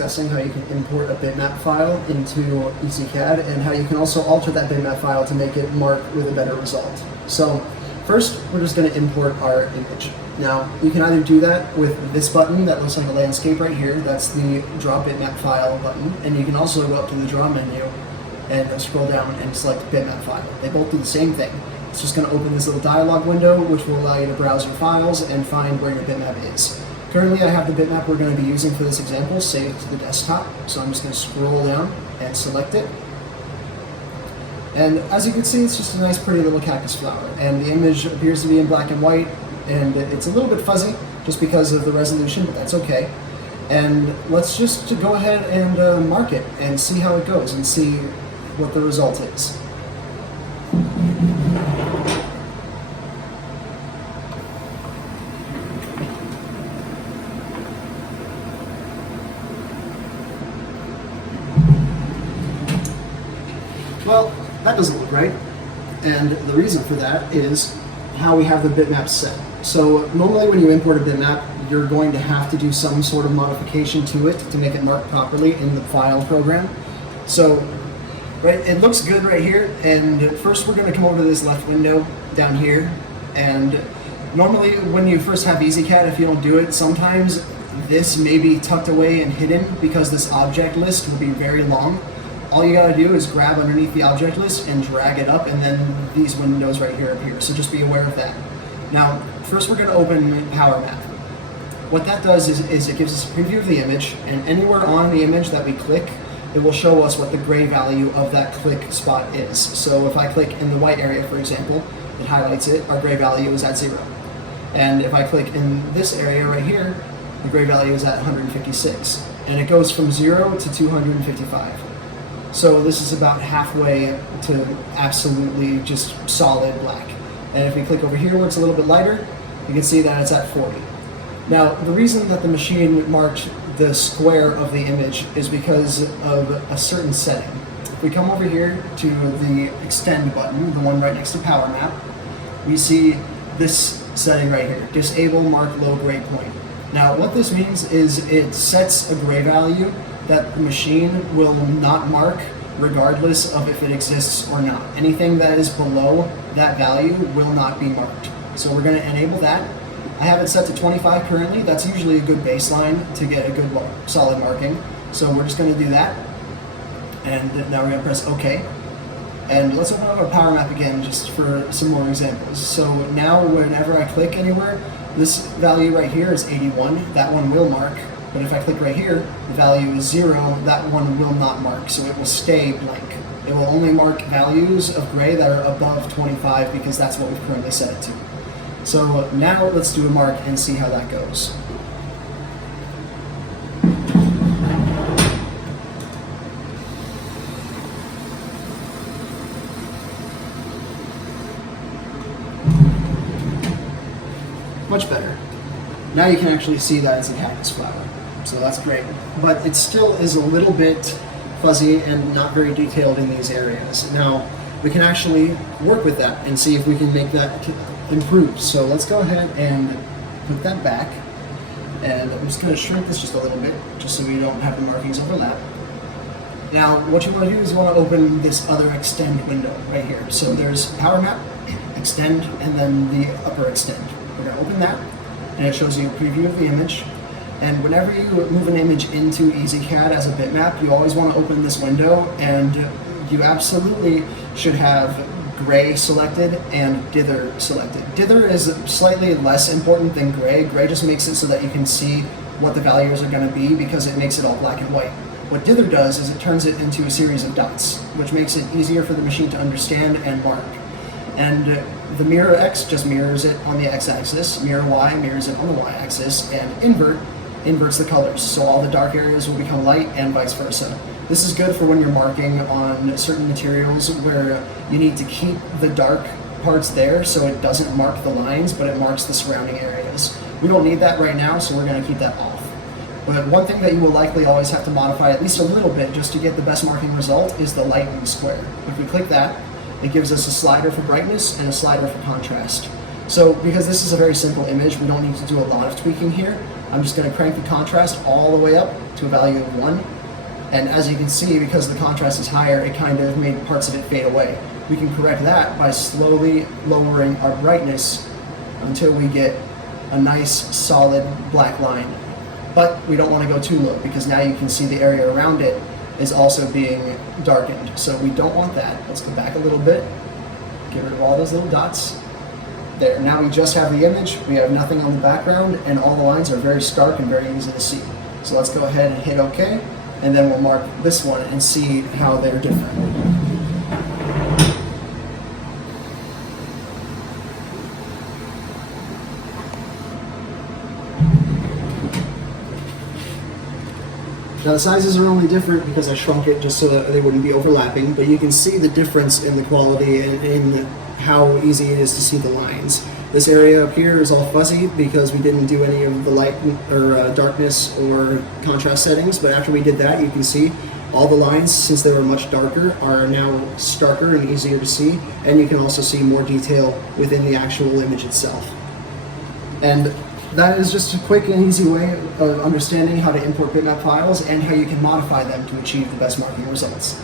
discussing how you can import a bitmap file into EasyCAD and how you can also alter that bitmap file to make it mark with a better result. So first, we're just going to import our image. Now, you can either do that with this button that looks like a landscape right here. That's the Draw Bitmap File button. And you can also go up to the Draw menu and scroll down and select Bitmap File. They both do the same thing. It's just going to open this little dialog window, which will allow you to browse your files and find where your bitmap is. Currently, I have the bitmap we're going to be using for this example saved to the desktop. So I'm just going to scroll down and select it. And as you can see, it's just a nice pretty little cactus flower. And the image appears to be in black and white, and it's a little bit fuzzy just because of the resolution, but that's okay. And let's just go ahead and mark it and see how it goes and see what the result is. Well, that doesn't look right, and the reason for that is how we have the bitmap set. So normally when you import a bitmap, you're going to have to do some sort of modification to it to make it mark properly in the file program. So right, it looks good right here, and first we're going to come over to this left window down here, and normally when you first have EasyCAD, if you don't do it, sometimes this may be tucked away and hidden because this object list will be very long. All you gotta do is grab underneath the object list and drag it up, and then these windows right here appear, so just be aware of that. Now, first we're gonna open PowerMap. What that does is it gives us a preview of the image, and anywhere on the image that we click, it will show us what the gray value of that click spot is. So if I click in the white area, for example, it highlights it, our gray value is at 0. And if I click in this area right here, the gray value is at 156. And it goes from 0 to 255. So this is about halfway to absolutely just solid black. And if we click over here where it's a little bit lighter, you can see that it's at 40. Now, the reason that the machine marked the square of the image is because of a certain setting. If we come over here to the Extend button, the one right next to PowerMap, we see this setting right here, Disable Mark Low Gray Point. Now, what this means is it sets a gray value that the machine will not mark regardless of if it exists or not. Anything that is below that value will not be marked. So we're going to enable that. I have it set to 25 currently. That's usually a good baseline to get a good solid marking. So we're just going to do that. And now we're going to press OK. And let's open up our PowerMap again just for some more examples. So now whenever I click anywhere, this value right here is 81. That one will mark. But if I click right here, the value is 0, that one will not mark, so it will stay blank. It will only mark values of gray that are above 25 because that's what we've currently set it to. So now let's do a mark and see how that goes. Much better. Now you can actually see that it's a cactus flower. So that's great, but it still is a little bit fuzzy and not very detailed in these areas. Now, we can actually work with that and see if we can make that improve. So let's go ahead and put that back, and I'm just going to shrink this just a little bit, just so we don't have the markings overlap. Now, what you want to do is you want to open this other Extend window right here. So there's PowerMap, Extend, and then the upper Extend. We're going to open that, and it shows you a preview of the image. And whenever you move an image into EasyCAD as a bitmap, you always want to open this window, and you absolutely should have gray selected and dither selected. Dither is slightly less important than gray. Gray just makes it so that you can see what the values are going to be because it makes it all black and white. What dither does is it turns it into a series of dots, which makes it easier for the machine to understand and mark. And the mirror X just mirrors it on the X-axis, mirror Y mirrors it on the Y-axis, and invert inverts the colors. So all the dark areas will become light and vice versa. This is good for when you're marking on certain materials where you need to keep the dark parts there so it doesn't mark the lines, but it marks the surrounding areas. We don't need that right now, so we're going to keep that off. But one thing that you will likely always have to modify at least a little bit just to get the best marking result is the lighten square. If we click that, it gives us a slider for brightness and a slider for contrast. So because this is a very simple image, we don't need to do a lot of tweaking here. I'm just going to crank the contrast all the way up to a value of 1. And as you can see, because the contrast is higher, it kind of made parts of it fade away. We can correct that by slowly lowering our brightness until we get a nice solid black line. But we don't want to go too low because now you can see the area around it is also being darkened. So we don't want that. Let's go back a little bit, get rid of all those little dots. There, now we just have the image, we have nothing on the background, and all the lines are very stark and very easy to see. So let's go ahead and hit OK, and then we'll mark this one and see how they're different. Now the sizes are only different because I shrunk it just so that they wouldn't be overlapping, but you can see the difference in the quality and in how easy it is to see the lines. This area up here is all fuzzy because we didn't do any of the light or darkness or contrast settings, but after we did that, you can see all the lines, since they were much darker, are now starker and easier to see, and you can also see more detail within the actual image itself. And that is just a quick and easy way of understanding how to import bitmap files and how you can modify them to achieve the best marking results.